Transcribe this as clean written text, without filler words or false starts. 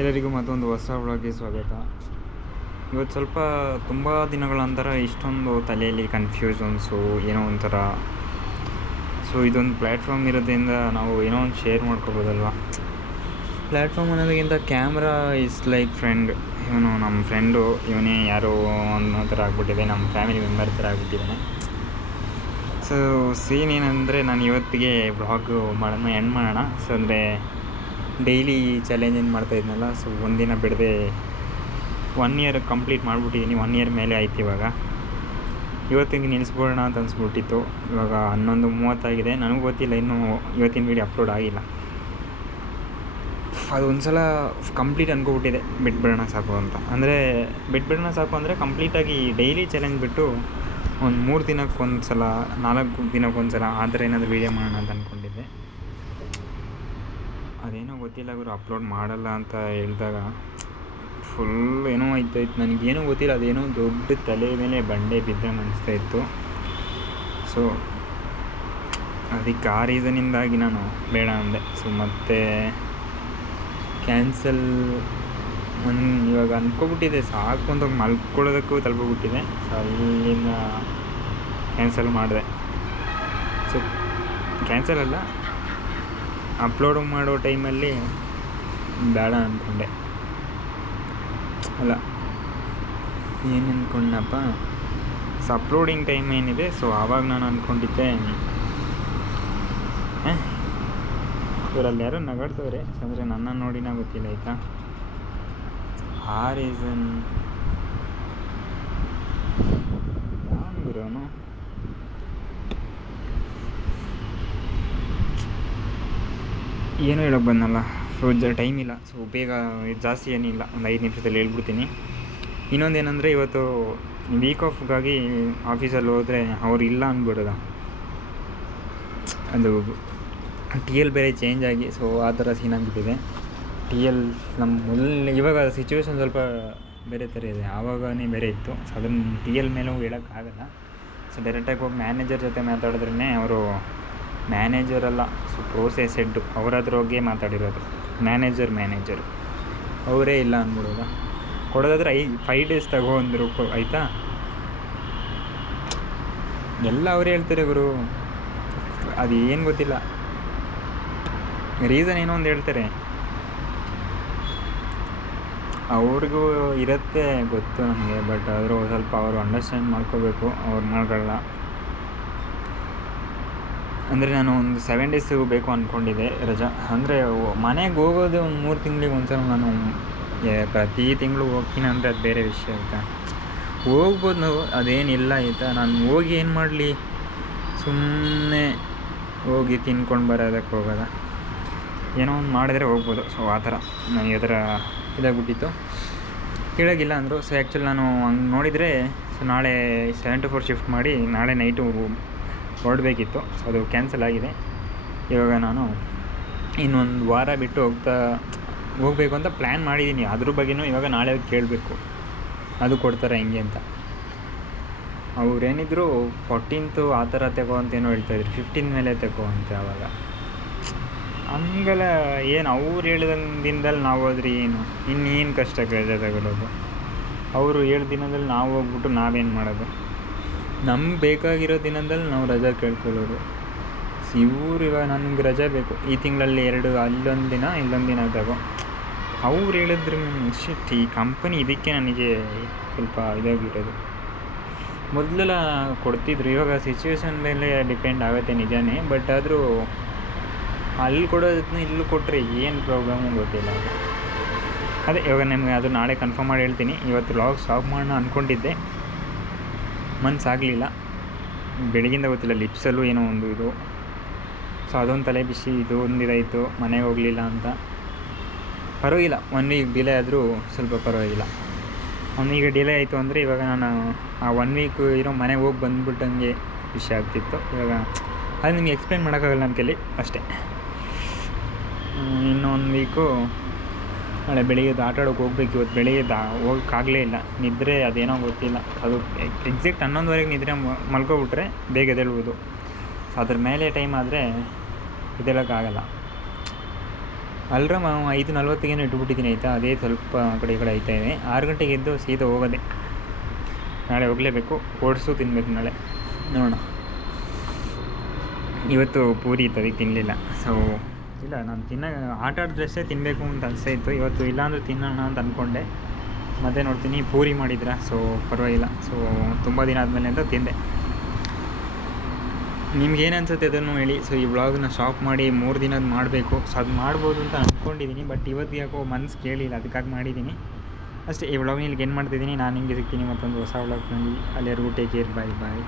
ಎಲ್ಲರಿಗೂ ಮತ್ತೊಂದು ಹೊಸ ವ್ಲಾಗ್ಗೆ ಸ್ವಾಗತ. ಇವತ್ತು ಸ್ವಲ್ಪ ತುಂಬ ದಿನಗಳ ನಂತರ ಇಷ್ಟೊಂದು ತಲೆಯಲ್ಲಿ ಕನ್ಫ್ಯೂಷನ್ಸು ಏನೋ ಒಂಥರ. ಸೊ ಇದೊಂದು ಪ್ಲ್ಯಾಟ್ಫಾರ್ಮ್ ಇರೋದ್ರಿಂದ ನಾವು ಏನೋ ಒಂದು ಶೇರ್ ಮಾಡ್ಕೋಬೋದಲ್ವ. ಪ್ಲ್ಯಾಟ್ಫಾರ್ಮ್ ಅನ್ನೋದಕ್ಕಿಂತ ಕ್ಯಾಮ್ರಾ ಇಸ್ ಲೈಕ್ ಫ್ರೆಂಡ್. ಇವನು ನಮ್ಮ ಫ್ರೆಂಡು, ಇವನೇ ಯಾರೋ ಅನ್ನೋ ಥರ ಆಗ್ಬಿಟ್ಟಿದೆ, ನಮ್ಮ ಫ್ಯಾಮಿಲಿ ಮೆಂಬರ್ ಥರ ಆಗ್ಬಿಟ್ಟಿದ್ದಾನೆ. ಸೊ ಸೀನ್ ಏನಂದರೆ, ನಾನು ಇವತ್ತಿಗೆ ಬ್ಲಾಗ್ ಎಂಡ್ ಮಾಡೋಣ. ಸೊ ಅಂದರೆ ಡೈಲಿ ಚಾಲೆಂಜ್ ಏನು ಮಾಡ್ತಾಯಿದ್ನಲ್ಲ, ಸೊ ಒಂದಿನ ಬಿಡದೆ 1 ಇಯರ್ ಕಂಪ್ಲೀಟ್ ಮಾಡಿಬಿಟ್ಟಿದ್ದೀನಿ. 1 ಇಯರ್ ಮೇಲೆ ಆಯ್ತು. ಇವತ್ತಿಗೆ ನಿಲ್ಲಿಸ್ಬೋಣ ಅಂತ ಅನಿಸ್ಬಿಟ್ಟಿತ್ತು. ಇವಾಗ 11:30 ನನಗೂ ಗೊತ್ತಿಲ್ಲ, ಇನ್ನೂ ಇವತ್ತಿನ ವೀಡಿಯೋ ಅಪ್ಲೋಡ್ ಆಗಿಲ್ಲ. ಅದು ಒಂದು ಸಲ ಕಂಪ್ಲೀಟ್ ಅಂದ್ಕೊಬಿಟ್ಟಿದೆ, ಬಿಟ್ಬಿಡೋಣ ಸಾಕು ಅಂತ. ಅಂದರೆ ಬಿಟ್ಬಿಡೋಣ ಸಾಕು ಅಂದರೆ ಕಂಪ್ಲೀಟಾಗಿ ಡೈಲಿ ಚಾಲೆಂಜ್ ಬಿಟ್ಟು ಒಂದು 3 ದಿನಕ್ಕೊಂದು ಸಲ, 4 ದಿನಕ್ಕೊಂದು ಸಲ ಆ ಥರ ಏನಾದರೂ ವೀಡಿಯೋ ಮಾಡೋಣ ಅಂತ ಅಂದ್ಕೊಂಡಿದ್ದೆ. ಅದೇನೋ ಗೊತ್ತಿಲ್ಲ ಗುರು, ಅಪ್ಲೋಡ್ ಮಾಡಲ್ಲ ಅಂತ ಹೇಳಿದಾಗ ಫುಲ್ ಏನೋ ಆಯ್ತಾಯಿತ್ತು. ನನಗೇನೋ ಗೊತ್ತಿಲ್ಲ, ಅದೇನೋ ದೊಡ್ಡ ತಲೆ ಮೇಲೆ ಬಂಡೆ ಬಿದ್ದರೆ ಅನಿಸ್ತಾಯಿತ್ತು. ಸೊ ಅದಕ್ಕೆ ಆ ರೀಸನಿಂದಾಗಿ ನಾನು ಬೇಡ ಅಂದೆ. ಸೊ ಮತ್ತೆ ಕ್ಯಾನ್ಸಲ್ ಇವಾಗ ಅಂದ್ಕೊಬಿಟ್ಟಿದೆ, ಸಾಕು ಅಂತ ಮಲ್ಕೊಳ್ಳೋದಕ್ಕೂ ತಲುಪಿಬಿಟ್ಟಿದೆ. ಸೊ ಅಲ್ಲಿಂದ ಕ್ಯಾನ್ಸಲ್ ಮಾಡಿದೆ. ಸೊ ಕ್ಯಾನ್ಸಲ್ ಅಲ್ಲ, ಅಪ್ಲೋಡ್ ಮಾಡೋ ಟೈಮಲ್ಲಿ ಬೇಡ ಅಂದ್ಕೊಂಡೆ. ಅಲ್ಲ, ಏನು ಅಂದ್ಕೊಂಡಪ್ಪ, ಸೊ ಅಪ್ಲೋಡಿಂಗ್ ಟೈಮ್ ಏನಿದೆ, ಸೊ ಆವಾಗ ನಾನು ಅಂದ್ಕೊಂಡಿದ್ದೆ. ಇವರಲ್ಲಿ ಯಾರೋ ನಗಾಡ್ತವ್ರೆ, ಅಂದರೆ ನನ್ನ ನೋಡಿನ ಗೊತ್ತಿಲ್ಲ, ಆಯಿತಾ. ಆ ರೀಸನ್ ಅವನು ಏನೂ ಹೇಳೋಕ್ಕೆ ಬಂದಲ್ಲ. ಸೊ ಟೈಮ್ ಇಲ್ಲ, ಸೊ ಬೇಗ ಜಾಸ್ತಿ ಏನಿಲ್ಲ, ಒಂದು 5 ನಿಮಿಷದಲ್ಲಿ ಹೇಳ್ಬಿಡ್ತೀನಿ. ಇನ್ನೊಂದೇನೆಂದರೆ, ಇವತ್ತು ವೀಕ್ ಆಫ್ಗಾಗಿ ಆಫೀಸಲ್ಲಿ ಹೋದರೆ ಅವ್ರು ಇಲ್ಲ ಅಂದ್ಬಿಡೋದ. ಅದು TL ಬೇರೆ ಚೇಂಜ್ ಆಗಿ, ಸೊ ಆ ಥರ ಸೀನ್ ಆಗಿಬಿಟ್ಟಿದೆ. TL ನಮ್ಮ ಇವಾಗ ಸಿಚುವೇಶನ್ ಸ್ವಲ್ಪ ಬೇರೆ ಥರ ಇದೆ, ಆವಾಗನೇ ಬೇರೆ ಇತ್ತು. ಸೊ ಅದನ್ನು TL ಮೇಲೂ ಹೇಳೋಕ್ಕಾಗಲ್ಲ. ಸೊ ಡೈರೆಕ್ಟಾಗಿ ಹೋಗಿ ಮ್ಯಾನೇಜರ್ ಜೊತೆ ಮಾತಾಡಿದ್ರೇ, ಅವರು ಮ್ಯಾನೇಜರಲ್ಲ, ಸೊ ಪ್ರೋಸೆಸ್ ಹೆಡ್ಡು, ಅವ್ರ ಹತ್ರ ಹೋಗಿ ಮಾತಾಡಿರೋದು. ಮ್ಯಾನೇಜರು ಅವರೇ ಇಲ್ಲ ಅಂದ್ಬಿಡೋದ. ಕೊಡೋದಾದ್ರೆ 5 ಡೇಸ್ ತಗೋ ಅಂದರು, ಆಯಿತಾ. ಎಲ್ಲ ಅವರೇ ಹೇಳ್ತಾರೆ ಗುರು, ಅದು ಏನು ಗೊತ್ತಿಲ್ಲ, ರೀಸನ್ ಏನೋ ಒಂದು ಹೇಳ್ತಾರೆ. ಅವ್ರಿಗೂ ಇರುತ್ತೆ ಗೊತ್ತು ನನಗೆ, ಬಟ್ ಆದರೂ ಸ್ವಲ್ಪ ಅವರು ಅಂಡರ್ಸ್ಟ್ಯಾಂಡ್ ಮಾಡ್ಕೋಬೇಕು. ಅವ್ರು ಮಾಡ್ಕೊಳ್ಳಲ್ಲ. ಅಂದರೆ ನಾನು ಒಂದು 7 ಡೇಸ್ ಬೇಕು ಅಂದ್ಕೊಂಡಿದ್ದೆ ರಜಾ. ಅಂದರೆ ಮನೆಗೆ ಹೋಗೋದು ಒಂದು 3 ತಿಂಗಳಿಗೆ ಒಂದ್ಸಲ. ನಾನು ಪ್ರತಿ ತಿಂಗಳು ಹೋಗ್ತೀನಿ ಅಂದರೆ ಅದು ಬೇರೆ ವಿಷಯ, ಆಯಿತಾ. ಹೋಗ್ಬೋದು ನಾವು, ಅದೇನಿಲ್ಲ, ಆಯಿತಾ. ನಾನು ಹೋಗಿ ಏನು ಮಾಡಲಿ, ಸುಮ್ಮನೆ ಹೋಗಿ ತಿನ್ಕೊಂಡು ಬರೋದಕ್ಕೆ ಹೋಗೋದ, ಏನೋ ಒಂದು ಮಾಡಿದ್ರೆ ಹೋಗ್ಬೋದು. ಸೊ ಆ ಥರ ನನಗೆ ಅದರ ಇದಾಗ್ಬಿಟ್ಟಿತ್ತು. ಕೇಳೋಗಿಲ್ಲ ಅಂದರು. ಸೊ ಆ್ಯಕ್ಚುಲಿ ನಾನು ಹಂಗೆ ನೋಡಿದರೆ, ಸೊ ನಾಳೆ 7 to 4 ಶಿಫ್ಟ್ ಮಾಡಿ ನಾಳೆ ನೈಟು ಹೊರಡಬೇಕಿತ್ತು. ಸೊ ಅದು ಕ್ಯಾನ್ಸಲ್ ಆಗಿದೆ. ಇವಾಗ ನಾನು ಇನ್ನೊಂದು ವಾರ ಬಿಟ್ಟು ಹೋಗಬೇಕು ಅಂತ ಪ್ಲ್ಯಾನ್ ಮಾಡಿದ್ದೀನಿ. ಅದ್ರ ಬಗ್ಗೆಯೂ ಇವಾಗ ನಾಳೆ ಕೇಳಬೇಕು, ಅದು ಕೊಡ್ತಾರೆ ಹೆಂಗೆ ಅಂತ. ಅವ್ರೇನಿದ್ರು 14th ಆ ಥರ ತಗೋ ಅಂತೇನೋ ಹೇಳ್ತಾಯಿದ್ರು, 15 ಮೇಲೆ ತಗೋ ಅಂತ. ಆವಾಗ ಹಂಗೆಲ್ಲ ಏನು ಅವ್ರು ಹೇಳಿದ ದಿನದಲ್ಲಿ ನಾವು ಹೋದ್ರೆ ಏನು, ಇನ್ನೇನು ಕಷ್ಟಕ್ಕೆ ರಜೆ ತಗೊಳ್ಳೋದು. ಅವರು 7 ದಿನದಲ್ಲಿ ನಾವು ಹೋಗ್ಬಿಟ್ಟು ನಾವೇನು ಮಾಡೋದು. ನಮ್ಗೆ ಬೇಕಾಗಿರೋ ದಿನದಲ್ಲಿ ನಾವು ರಜೆ ಕೇಳ್ಕೊಳ್ಳೋದು. ಇವ್ರು ಇವಾಗ ನನಗೆ ರಜೆ ಬೇಕು ಈ ತಿಂಗಳಲ್ಲಿ 2, ಅಲ್ಲೊಂದು ದಿನ ಇಲ್ಲೊಂದು ದಿನ ತಗೋ. ಅವ್ರು ಹೇಳಿದ್ರು ಶಿಟ್, ಈ ಕಂಪನಿ ಇದಕ್ಕೆ ನನಗೆ ಸ್ವಲ್ಪ ಇದಾಗಿರೋದು. ಮೊದಲೆಲ್ಲ ಕೊಡ್ತಿದ್ರು, ಇವಾಗ ಸಿಚುವೇಶನ್ ಮೇಲೆ ಡಿಪೆಂಡ್ ಆಗುತ್ತೆ ನಿಜಾನೇ. ಬಟ್ ಆದರೂ ಅಲ್ಲಿ ಕೊಡೋದನ್ನ ಇಲ್ಲಿ ಕೊಟ್ಟರೆ ಏನು ಪ್ರಾಬ್ಲಮ್ಮು ಗೊತ್ತಿಲ್ಲ. ಅದೇ ಇವಾಗ ನಿಮಗೆ ಅದು ನಾಳೆ ಕನ್ಫರ್ಮ್ ಮಾಡಿ ಹೇಳ್ತೀನಿ. ಇವತ್ತು ವ್ಲಾಗ್ ಸ್ಟಾಪ್ ಮಾಡೋಣ ಅಂದ್ಕೊಂಡಿದ್ದೆ, ಮನಸ್ಸಾಗಲಿಲ್ಲ. ಬೆಳಗಿಂದ ಗೊತ್ತಿಲ್ಲ, ಲಿಪ್ಸಲ್ಲೂ ಏನೋ ಒಂದು ಇದು. ಸೊ ಅದೊಂದು ತಲೆ ಬಿಸಿ, ಇದು ಒಂದು ಇದಾಯಿತು, ಮನೆಗೆ ಹೋಗಲಿಲ್ಲ ಅಂತ. ಪರವಾಗಿಲ್ಲ, 1 ವೀಕ್ ಡಿಲೇ ಆದರೂ ಸ್ವಲ್ಪ ಪರವಾಗಿಲ್ಲ. 1 ವೀಕ್ ಡಿಲೇ ಆಯಿತು ಅಂದರೆ ಇವಾಗ ನಾನು ಆ 1 ವೀಕ್ ಇರೋ ಮನೆಗೆ ಹೋಗಿ ಬಂದುಬಿಟ್ಟಂಗೆ ವಿಷಯ ಆಗ್ತಿತ್ತು. ಇವಾಗ ಅದು ನಿಮಗೆ ಎಕ್ಸ್ಪ್ಲೈನ್ ಮಾಡೋಕ್ಕಾಗಲ್ಲ ನನ್ನ ಕೈಲಿ, ಅಷ್ಟೇ. ಇನ್ನೊಂದು ವೀಕು ನಾಳೆ ಬೆಳಿಗ್ಗೆ ಆಟ ಆಡೋಕ್ಕೆ ಹೋಗ್ಬೇಕು. ಇವತ್ತು ಬೆಳಿಗ್ಗೆ ಹೋಗೋಕ್ಕಾಗಲೇ ಇಲ್ಲ, ನಿದ್ರೆ ಅದೇನೋ ಗೊತ್ತಿಲ್ಲ. ಅದು ಎಕ್ಸಾಕ್ಟ್ 11:00 ನಿದ್ರೆ ಮಲ್ಕೊಬಿಟ್ರೆ ಬೇಗ ಎದ್ದೇಳ್ಬೋದು. ಸೊ ಅದ್ರ ಮೇಲೆ ಟೈಮ್ ಆದರೆ ಎದ್ದೇಳೋಕ್ಕಾಗಲ್ಲ. ಅಲ್ರಾಮ್ 5:40ಗೇನೋ ಇಟ್ಬಿಟ್ಟಿದ್ದೀನಿ ಆಯಿತಾ. ಅದೇ ಸ್ವಲ್ಪ ಆ ಕಡೆ ಈ ಕಡೆ ಆಯ್ತಾ ಇದೆ. 6 ಗಂಟೆಗೆ ಎದ್ದು ಸೀದಾ ಹೋಗೋದೆ. ನಾಳೆ ಹೋಗಲೇಬೇಕು. ಓಟ್ಸು ತಿನ್ನಬೇಕು ನಾಳೆ, ನೋಡೋಣ. ಇವತ್ತು ಪೂರಿ ಇತ್ತು, ಅದಕ್ಕೆ ತಿನ್ನಲಿಲ್ಲ. ಸೊ ಇಲ್ಲ, ನಾನು ಆಟ ಆಡಿದ್ರಷ್ಟೇ ತಿನ್ನಬೇಕು ಅಂತ ಅನಿಸ್ತಾಯಿತ್ತು. ಇವತ್ತು ಇಲ್ಲಾಂದರೂ ತಿನ್ನೋಣ ಅಂತ ಅಂದ್ಕೊಂಡೆ. ಮತ್ತೆ ನೋಡ್ತೀನಿ ಪೂರಿ ಮಾಡಿದ್ರ, ಸೊ ಪರವಾಗಿಲ್ಲ. ಸೊ ತುಂಬ ದಿನ ಆದಮೇಲೆ ಅಂತ ತಿಂದೆ. ನಿಮ್ಗೇನು ಅನ್ಸುತ್ತೆ ಅದನ್ನು ಹೇಳಿ. ಸೊ ಈ ವ್ಲಾಗ್ನ ಸ್ಟಾಪ್ ಮಾಡಿ 3 ದಿನದ ಮಾಡಬೇಕು. ಸೊ ಅದು ಮಾಡ್ಬೋದು ಅಂತ ಅಂದ್ಕೊಂಡಿದ್ದೀನಿ, ಬಟ್ ಇವತ್ತು ಯಾಕೋ ಮನಸ್ಸು ಕೇಳಿಲ್ಲ, ಅದಕ್ಕಾಗಿ ಮಾಡಿದ್ದೀನಿ ಅಷ್ಟೇ. ಈ ವ್ಲಾಗ್ನ ಇಲ್ಲಿಗೆ ಏನು ಮಾಡ್ತಿದ್ದೀನಿ. ನಾನು ನಿಮಗೆ ಸಿಗ್ತೀನಿ ಮತ್ತೊಂದು ಹೊಸ ವ್ಲಾಗ್ನಲ್ಲಿ. ಅಲ್ಲಿವರೆಗೂ ಟೇಕ್ ಕೇರ್, ಬಾಯ್ ಬಾಯ್.